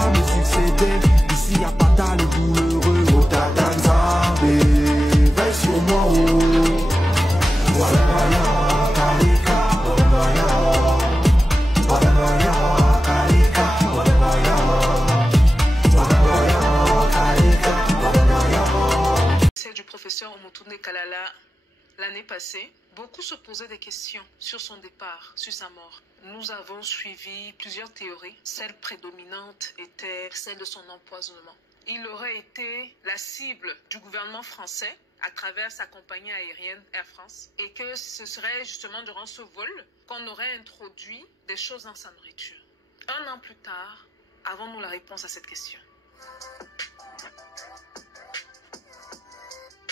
pas me succéder. Ici y a pas ta le douloureux. Oh tata Nzambe, veille sur moi oh. Voilà voilà, Karika, voilà voilà. Voilà voilà, Karika, voilà voilà. Voilà voilà, Karika, voilà voilà. C'est du professeur Omotunde Kalala l'année passée. Beaucoup se posaient des questions sur son départ, sur sa mort. Nous avons suivi plusieurs théories. Celle prédominante était celle de son empoisonnement. Il aurait été la cible du gouvernement français à travers sa compagnie aérienne Air France et que ce serait justement durant ce vol qu'on aurait introduit des choses dans sa nourriture. Un an plus tard, avons-nous la réponse à cette question?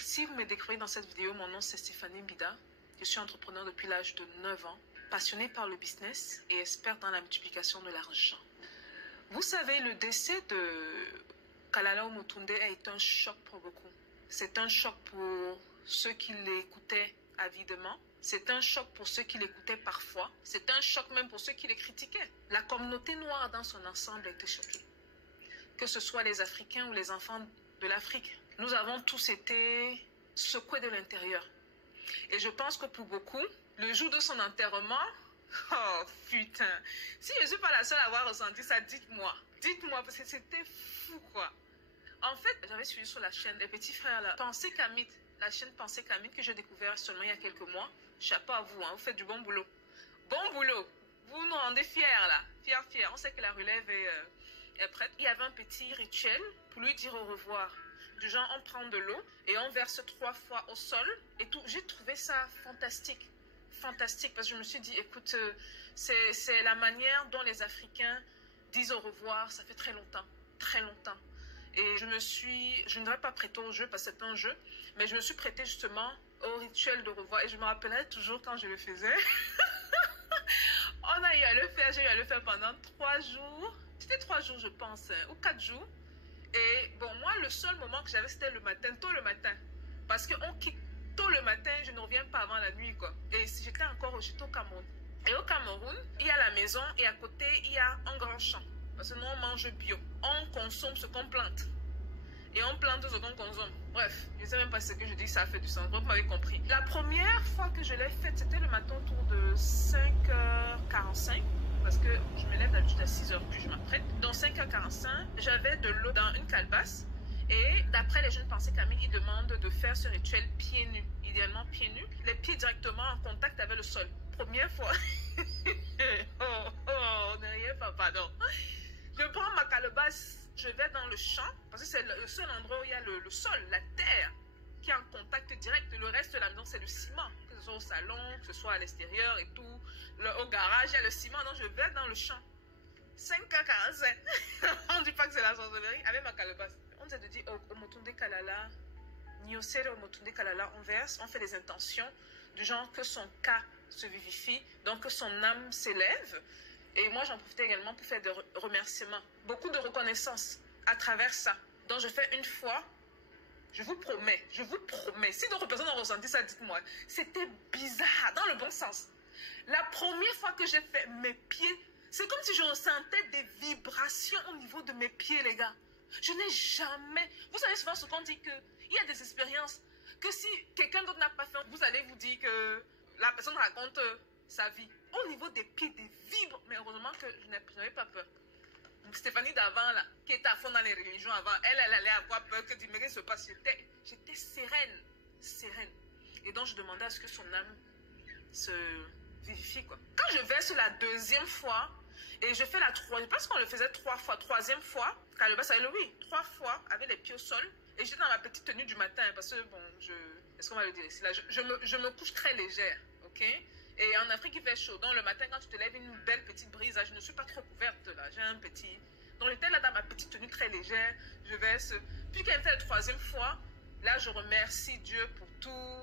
Si vous me découvrez dans cette vidéo, mon nom c'est Stéphanie Mbida. Je suis entrepreneur depuis l'âge de 9 ans, passionnée par le business et experte dans la multiplication de l'argent. Vous savez, le décès de Kalala Omotunde a été un choc pour beaucoup. C'est un choc pour ceux qui l'écoutaient avidement. C'est un choc pour ceux qui l'écoutaient parfois. C'est un choc même pour ceux qui les critiquaient. La communauté noire dans son ensemble a été choquée. Que ce soit les Africains ou les enfants de l'Afrique. Nous avons tous été secoués de l'intérieur. Et je pense que pour beaucoup, le jour de son enterrement, oh putain, si je ne suis pas la seule à avoir ressenti ça, dites-moi. Dites-moi, parce que c'était fou quoi. En fait, j'avais suivi sur la chaîne des petits frères là, Pensée Kamit, la chaîne Pensée Kamit que j'ai découvert seulement il y a quelques mois. Chapeau à vous, hein, vous faites du bon boulot. Bon boulot, vous nous rendez fiers là, fiers. On sait que la relève est prête. Il y avait un petit rituel pour lui dire au revoir. Du genre, on prend de l'eau et on verse 3 fois au sol et tout. J'ai trouvé ça fantastique. Fantastique, parce que je me suis dit, écoute, c'est la manière dont les Africains disent au revoir. Ça fait très longtemps, très longtemps. Et je ne devrais pas prêter au jeu parce que c'est un jeu, mais je me suis prêtée justement au rituel de revoir. Et je me rappellerai toujours quand je le faisais. On a eu à le faire, j'ai eu à le faire pendant 3 jours. C'était 3 jours, je pense, hein, ou 4 jours. Et bon, moi, le seul moment que j'avais, c'était le matin, tôt le matin. Parce qu'on quitte tôt le matin, je ne reviens pas avant la nuit, quoi. Et si j'étais au Cameroun. Et au Cameroun, il y a la maison et à côté, il y a un grand champ. Parce que nous, on mange bio. On consomme ce qu'on plante. Et on plante ce qu'on consomme. Bref, je ne sais même pas ce que je dis, ça a fait du sens. Vous m'avez compris. La première fois que je l'ai faite, c'était le matin autour de 5h45. Parce que je me lève d'habitude à 6h, puis je m'apprête. Dans 5h45, j'avais de l'eau dans une calebasse. Et d'après les jeunes pensées Camille, ils demandent de faire ce rituel pieds nus. Idéalement pieds nus. Les pieds directement en contact avec le sol. Première fois. Ne riez pas, pardon. Je prends ma calebasse, je vais dans le champ. Parce que c'est le seul endroit où il y a le sol, la terre, qui est en contact direct. Le reste de la maison, c'est le ciment. Que ce soit au salon, que ce soit à l'extérieur et tout. Au garage, il y a le ciment. Donc, je vais dans le champ. 5h45. On ne dit pas que c'est la sorcellerie. Avec ma calebasse. On nous a dit, Omotunde Kalala, Niosere Omotunde Kalala, on verse, on fait des intentions du genre que son cas se vivifie, donc que son âme s'élève. Et moi, j'en profitais également pour faire des remerciements. Beaucoup de reconnaissance à travers ça. Donc, je fais une fois. Je vous promets, si d'autres personnes ont ressenti ça, dites-moi. C'était bizarre, dans le bon sens. La première fois que j'ai fait mes pieds, c'est comme si je ressentais des vibrations au niveau de mes pieds, les gars. Je n'ai jamais... Vous savez souvent ce qu'on dit qu'il y a des expériences que si quelqu'un d'autre n'a pas fait, vous allez vous dire que la personne raconte sa vie. Au niveau des pieds, des vibres. Mais heureusement que je n'avais pas peur. Donc Stéphanie d'avant, là, qui était à fond dans les religions avant, elle allait avoir peur que du mérite se passe. J'étais sereine. Et donc je demandais à ce que son âme se vivifie, quoi. Quand je verse la deuxième fois, et je fais la troisième, parce qu'on le faisait 3 fois, troisième fois, calebasse, oui, 3 fois, avec les pieds au sol, et j'étais dans ma petite tenue du matin, parce que, bon, est-ce qu'on va le dire ici, là, je me couche très légère, ok? Et en Afrique, il fait chaud, donc le matin, quand tu te lèves, une belle petite brise, là, je ne suis pas trop couverte, là, j'ai un petit... Donc j'étais là dans ma petite tenue très légère, je verse, puis quand elle fait la troisième fois, là, je remercie Dieu pour tout.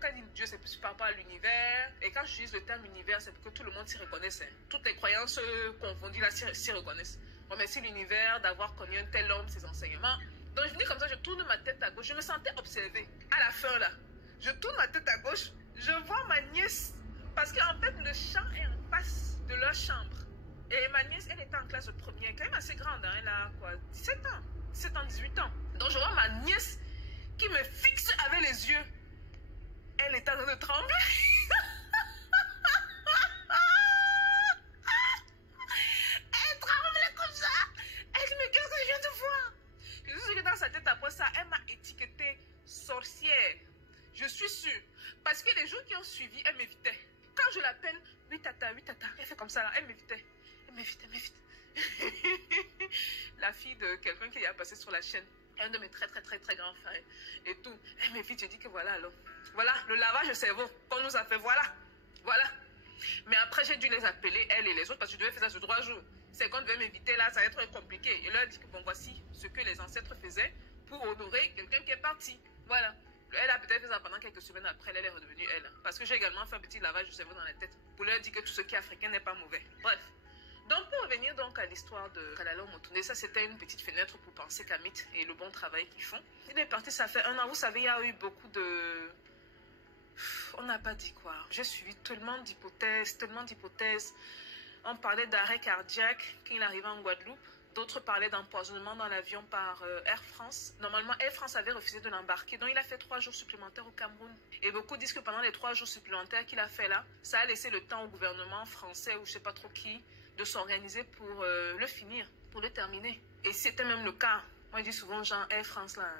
Quand je dis Dieu, c'est plus par rapport à l'univers. Et quand j'utilise le terme univers, c'est pour que tout le monde s'y reconnaisse. Hein. Toutes les croyances confondues là s'y reconnaissent. Je remercie l'univers d'avoir connu un tel homme, ses enseignements. Donc je dis comme ça, je tourne ma tête à gauche. Je me sentais observée. À la fin là, je tourne ma tête à gauche. Je vois ma nièce. Parce qu'en fait, le champ est en face de leur chambre. Et ma nièce, elle était en classe de première, quand même assez grande, hein, elle a quoi, 17 ans, 17 ans, 18 ans. Donc je vois ma nièce qui me fixe avec les yeux. Elle est en train de trembler. Elle tremblait comme ça. Elle dit, mais qu'est-ce que je viens de voir? Je suis sûre que dans sa tête, après ça, elle m'a étiquetée sorcière. Je suis sûre. Parce que les jours qui ont suivi, elle m'évitait. Quand je l'appelle, oui tata, elle fait comme ça là, elle m'évitait. Elle m'évite. La fille de quelqu'un qui a passé sur la chaîne. Un de mes très grands frères et tout. Elle m'évite, je dis que voilà alors. Voilà, le lavage de cerveau qu'on nous a fait, voilà. Mais après, j'ai dû les appeler, elle et les autres, parce que je devais faire ça sur 3 jours. C'est qu'on devait m'éviter là, ça va être compliqué. Et leur dit que bon, voici ce que les ancêtres faisaient pour honorer quelqu'un qui est parti. Voilà. Elle a peut-être fait ça pendant quelques semaines après, elle est redevenue elle. Parce que j'ai également fait un petit lavage de cerveau dans la tête pour leur dire que tout ce qui est africain n'est pas mauvais. Bref. Donc, pour revenir donc à l'histoire de Kalala Omotunde, ça c'était une petite fenêtre pour penser Kamit et le bon travail qu'ils font. Il est parti, ça fait 1 an. Vous savez, il y a eu beaucoup de... On n'a pas dit quoi. J'ai suivi tellement d'hypothèses. On parlait d'arrêt cardiaque quand il arrivait en Guadeloupe. D'autres parlaient d'empoisonnement dans l'avion par Air France. Normalement, Air France avait refusé de l'embarquer. Donc, il a fait 3 jours supplémentaires au Cameroun. Et beaucoup disent que pendant les 3 jours supplémentaires qu'il a fait là, ça a laissé le temps au gouvernement français ou je ne sais pas trop qui de s'organiser pour le finir, pour le terminer. Et c'était même le cas. Moi, je dis souvent, genre, Air France là.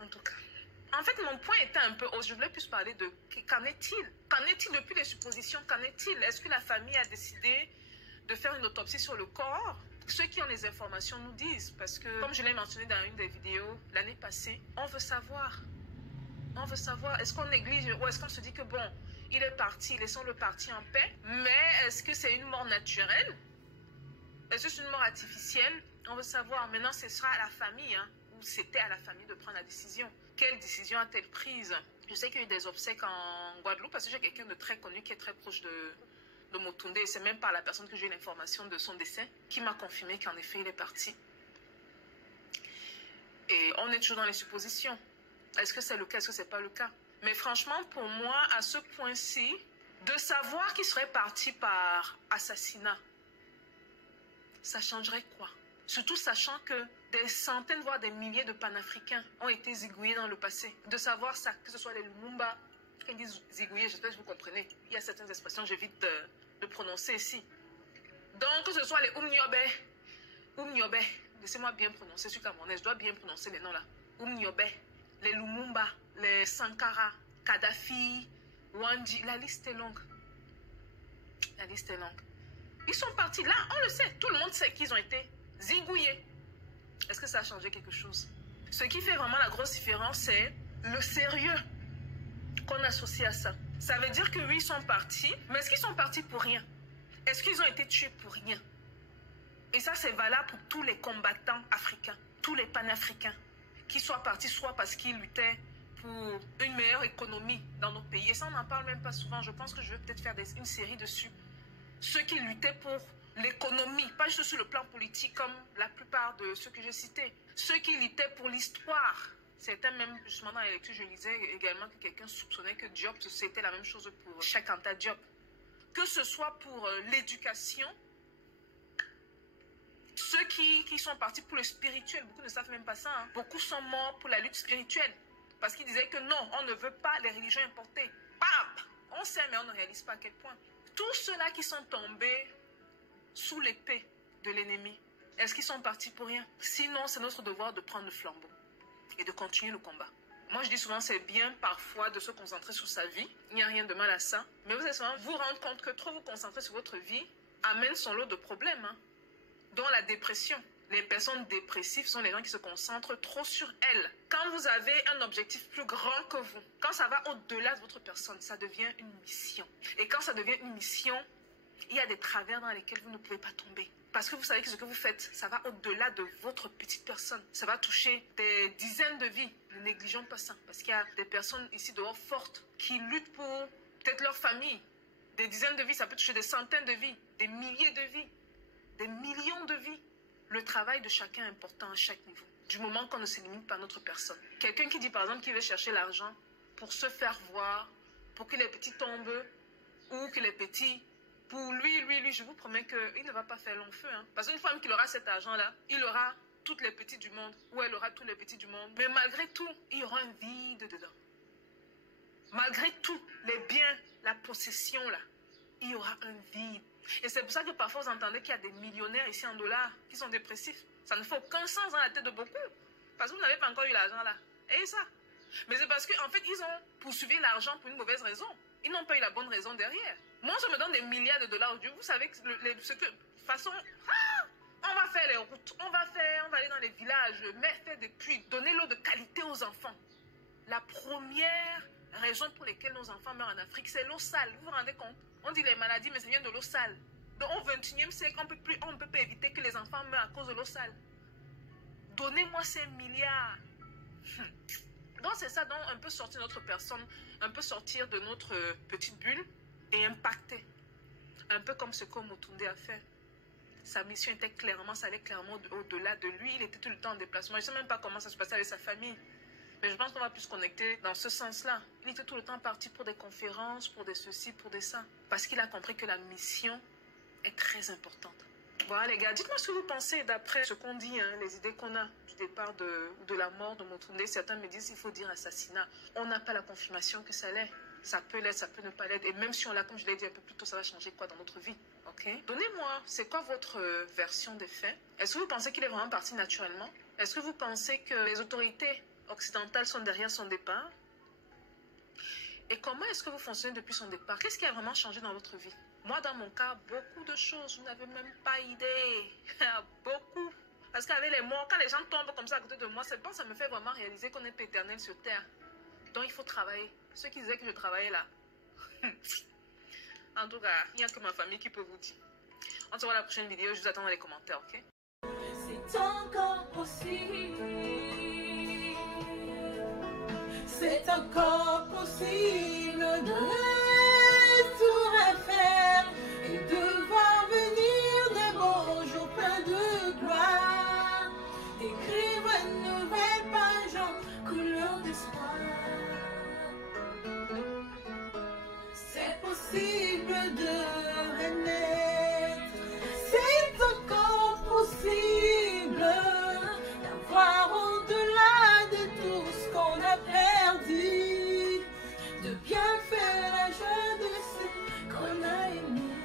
En tout cas. En fait, mon point était un peu haut. Je voulais plus parler de qu'en est-il? Qu'en est-il depuis les suppositions? Qu'en est-il? Est-ce que la famille a décidé de faire une autopsie sur le corps? Ceux qui ont les informations nous disent. Parce que, comme je l'ai mentionné dans une des vidéos l'année passée, on veut savoir. On veut savoir. Est-ce qu'on néglige ou est-ce qu'on se dit que bon, il est parti, laissons-le partir en paix? Mais est-ce que c'est une mort naturelle? Est-ce que c'est une mort artificielle? On veut savoir. Maintenant, ce sera à la famille, hein, ou c'était à la famille de prendre la décision. Quelle décision a-t-elle prise? Je sais qu'il y a eu des obsèques en Guadeloupe parce que j'ai quelqu'un de très connu qui est très proche de Motunde. Et c'est même par la personne que j'ai eu l'information de son décès qui m'a confirmé qu'en effet, il est parti. Et on est toujours dans les suppositions. Est-ce que c'est le cas? Est-ce que c'est pas le cas? Mais franchement, pour moi, à ce point-ci, de savoir qu'il serait parti par assassinat, ça changerait quoi? Surtout sachant que des centaines, voire des milliers de panafricains ont été zigouillés dans le passé. De savoir ça, que ce soit les Lumumba, quand ils disent zigouillés, j'espère que vous comprenez. Il y a certaines expressions, j'évite de prononcer ici. Donc, que ce soit les Umniobe, laissez-moi bien prononcer, je suis camerounaise, je dois bien prononcer les noms là. Umniobe, les Lumumba, les Sankara, Kadhafi, Wandi, la liste est longue. La liste est longue. Ils sont partis là, on le sait, tout le monde sait qu'ils ont été zigouillés. Est-ce que ça a changé quelque chose? Ce qui fait vraiment la grosse différence, c'est le sérieux qu'on associe à ça. Ça veut dire que oui, ils sont partis, mais est-ce qu'ils sont partis pour rien? Est-ce qu'ils ont été tués pour rien? Et ça, c'est valable pour tous les combattants africains, tous les panafricains, qui soient partis soit parce qu'ils luttaient pour une meilleure économie dans nos pays. Et ça, on n'en parle même pas souvent. Je pense que je vais peut-être faire une série dessus. Ceux qui luttaient pour l'économie, pas juste sur le plan politique comme la plupart de ceux que j'ai cités. Ceux qui luttaient pour l'histoire. C'était même, justement dans les lectures, je lisais également que quelqu'un soupçonnait que Diop, c'était la même chose pour Cheikh Anta Diop. Que ce soit pour l'éducation, ceux qui sont partis pour le spirituel, beaucoup ne savent même pas ça. Hein. Beaucoup sont morts pour la lutte spirituelle. Parce qu'ils disaient que non, on ne veut pas les religions importées. Bam! On sait, mais on ne réalise pas à quel point. Tous ceux-là qui sont tombés sous l'épée de l'ennemi, est-ce qu'ils sont partis pour rien? Sinon, c'est notre devoir de prendre le flambeau et de continuer le combat. Moi, je dis souvent, c'est bien parfois de se concentrer sur sa vie. Il n'y a rien de mal à ça. Mais vous allez souvent vous rendre compte que trop vous concentrer sur votre vie amène son lot de problèmes, hein, dont la dépression. Les personnes dépressives sont les gens qui se concentrent trop sur elles. Quand vous avez un objectif plus grand que vous, quand ça va au-delà de votre personne, ça devient une mission. Et quand ça devient une mission, il y a des travers dans lesquels vous ne pouvez pas tomber. Parce que vous savez que ce que vous faites, ça va au-delà de votre petite personne. Ça va toucher des dizaines de vies. Ne négligeons pas ça. Parce qu'il y a des personnes ici dehors fortes qui luttent pour peut-être leur famille. Des dizaines de vies, ça peut toucher des centaines de vies, des milliers de vies, des millions de vies. Le travail de chacun est important à chaque niveau. Du moment qu'on ne se limite pas à notre personne. Quelqu'un qui dit par exemple qu'il veut chercher l'argent pour se faire voir, pour que les petits tombent ou que les petits Pour lui, je vous promets qu'il ne va pas faire long feu. Hein. Parce qu'une fois qu'il aura cet argent-là, il aura toutes les petits du monde. Ou elle aura tous les petits du monde. Mais malgré tout, il y aura un vide dedans. Malgré tout, les biens, la possession, là, il y aura un vide. Et c'est pour ça que parfois vous entendez qu'il y a des millionnaires ici en dollars qui sont dépressifs. Ça ne fait aucun sens dans la tête de beaucoup. Parce que vous n'avez pas encore eu l'argent là. Et ça. Mais c'est parce qu'en fait, ils ont poursuivi l'argent pour une mauvaise raison. Ils n'ont pas eu la bonne raison derrière. Moi, je me donne des milliards de dollars. Vous savez que de façon... on va faire les routes. On va aller dans les villages, faire des puits, donner l'eau de qualité aux enfants. La première raison pour laquelle nos enfants meurent en Afrique, c'est l'eau sale. Vous vous rendez compte? On dit les maladies, mais ça vient de l'eau sale. Donc au 21e siècle, on ne peut pas éviter que les enfants meurent à cause de l'eau sale. Donnez-moi ces milliards. Donc c'est ça, donc un peu sortir notre personne, un peu sortir de notre petite bulle et impacter. Un peu comme ce que Motunde a fait. Sa mission était clairement, ça allait clairement au-delà de lui. Il était tout le temps en déplacement. Je ne sais même pas comment ça se passait avec sa famille. Mais je pense qu'on va plus se connecter dans ce sens-là. Il était tout le temps parti pour des conférences, pour des ceci, pour des ça. Parce qu'il a compris que la mission est très importante. Voilà les gars, dites-moi ce que vous pensez d'après ce qu'on dit, hein, les idées qu'on a du départ de la mort de Motunde. Certains me disent qu'il faut dire assassinat. On n'a pas la confirmation que ça l'est. Ça peut l'être, ça peut ne pas l'être. Et même si on l'a, comme je l'ai dit un peu plus tôt, ça va changer quoi dans notre vie. Ok? Donnez-moi, c'est quoi votre version des faits? Est-ce que vous pensez qu'il est vraiment parti naturellement? Est-ce que vous pensez que les autorités occidentales sont derrière son départ? Et comment est-ce que vous fonctionnez depuis son départ? Qu'est-ce qui a vraiment changé dans votre vie? Moi, dans mon cas, beaucoup de choses. Vous n'avez même pas idée. Beaucoup. Parce qu'avec les morts, quand les gens tombent comme ça à côté de moi, c'est bon, ça me fait vraiment réaliser qu'on est pas éternel sur terre. Donc, il faut travailler. Ceux qui disaient que je travaillais là. En tout cas, il n'y a que ma famille qui peut vous dire. On se voit à la prochaine vidéo. Je vous attends dans les commentaires, ok? C'est encore possible. C'est encore possible de tout refaire et de voir venir de beaux jours pleins de gloire. D'écrire une nouvelle page en couleur d'espoir. C'est possible de renaître. C'est encore possible d'avoir au-delà de tout ce qu'on a perdu, de bien faire la joie de ceux qu'on a aimés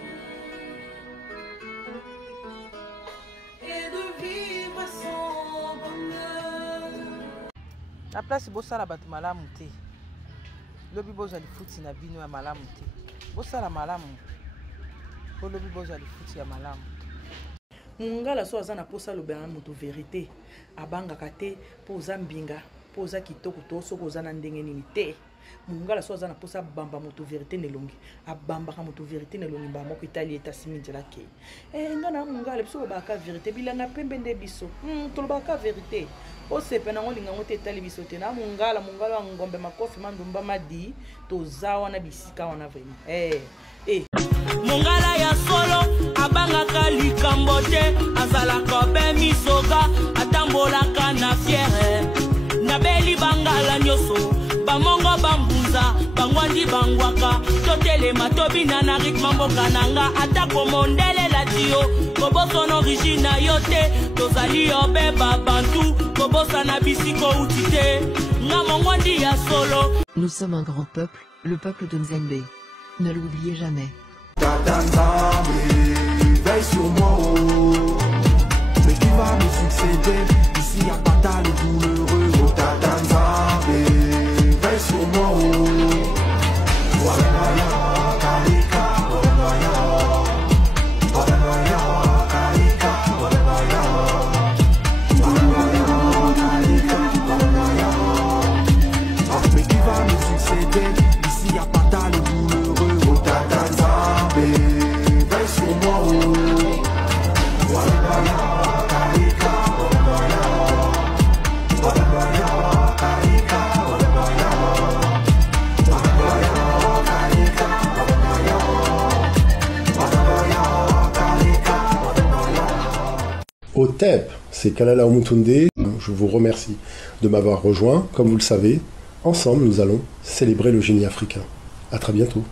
et de vivre son bonheur. La place est bossa la batu malamu te. Lobi boza li futi na bino ya malamu te. Bossa la malamu. Po lobi boza li futi ya malamu. Mungala so azana posa lobana moto vérité. Abanga kate poza mbinga, poza kitoko to so kozana ndenge nini te. Mungala so azana posa bamba moto vérité nelongi. Abamba ka moto vérité nelongi ba moko Italie eta siminjela ke. Ngana mungala biso ba ka vérité bilanga pembe nde biso. To ba ka vérité. O sepe na ngolinga ngote Italie biso te na mungala ngombe makofi mandumba madi to zawa na bisika wana vraiment. Mungala ya solo abangaka likambo te azalaka be misoka atambolaka na fiere na beli bangala nyoso bamongo bambunza bangwandi bangwaka totelema tobina na rythme mboka nanga atako mondele la dio koboso na origine na yo te tozali yo be babantu kobosa na bisiko utite nga mongwandi ya solo. Nous sommes un grand peuple, le peuple de Nzembe. Ne l'oubliez jamais. Tata Nzambe, veille sur moi, oh. Mais qui va me succéder? Ici y'a pas d'aller douloureux, oh. Tata Nzambe, veille sur moi, oh. Voilà, Karika, voilà, voilà, Karika, voilà, mais qui va me succéder? Ici y'a pas d'aller douloureux, oh. Tata Nzambe, veille sur moi, oh. Voilà, Karika, voilà, voilà, Karika, voilà, Karika, Au TEP, c'est Kalala Omutunde. Je vous remercie de m'avoir rejoint. Comme vous le savez, ensemble, nous allons célébrer le génie africain. À très bientôt.